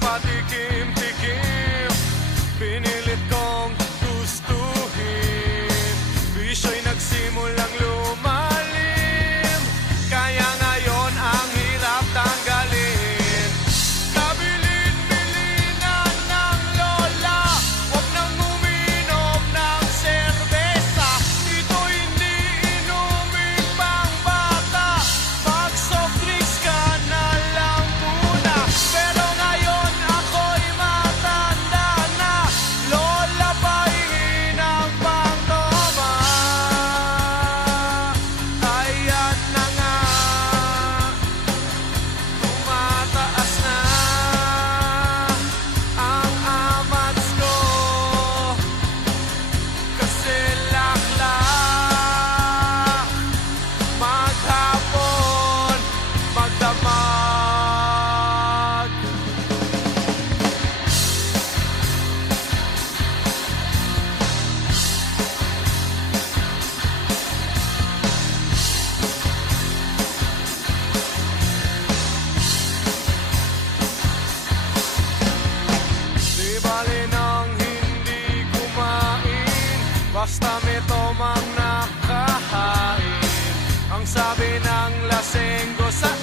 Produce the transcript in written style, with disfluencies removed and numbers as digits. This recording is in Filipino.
patikim-tikim, pinilit kong gustuhin. Bisyo'y nagsimulang lumalim, kaya ngayon ang hirap tanggalin. Kabilin-bilinan ng lola, huwag nang uminom ng serbesa. Ito hindi inuming pang bata, mag-soft drinks ka na lang muna. Pero ngayon ako'y matanda na, lola pahingi ng pangtoma. Ayan na nga, tumataas na ang amats ko, kasi laklak maghapon magdamag. Di bali nang hindi kumain, basta may tomang nakahain. Ang sabi ng lasenggo sa